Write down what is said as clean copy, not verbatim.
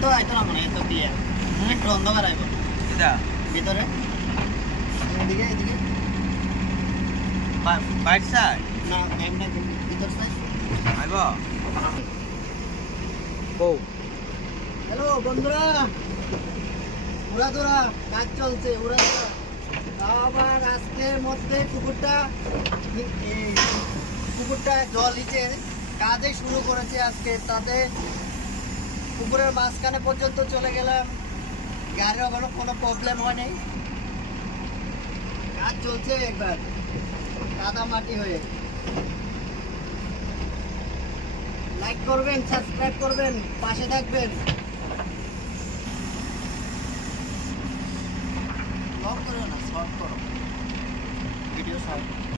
তো আইতো না মনে তো ক্লিয়ার একটু অন্ধকার আইবো এটা ভিতরে এদিকে এদিকে বাইট সাইড না এমনি ভিতর সাইড আইবো বউ হ্যালো বন্ধুরা উড়াদোড়া কাজ চলছে উড়াদোড়া আবার আজকের মধ্যে পুকুরটা জল নিচে কাজে শুরু করেছে আজকে তাতে পুকুরের মাঝখানে পর্যন্ত চলে গেলাম গাড়ির কোনো প্রবলেম হয়নি কাজ চলছে একবার কাদা মাটি হয়ে লাইক করবেন সাবস্ক্রাইব করবেন পাশে থাকবেন লং করো না শর্ট করো ভিডিও শর্ট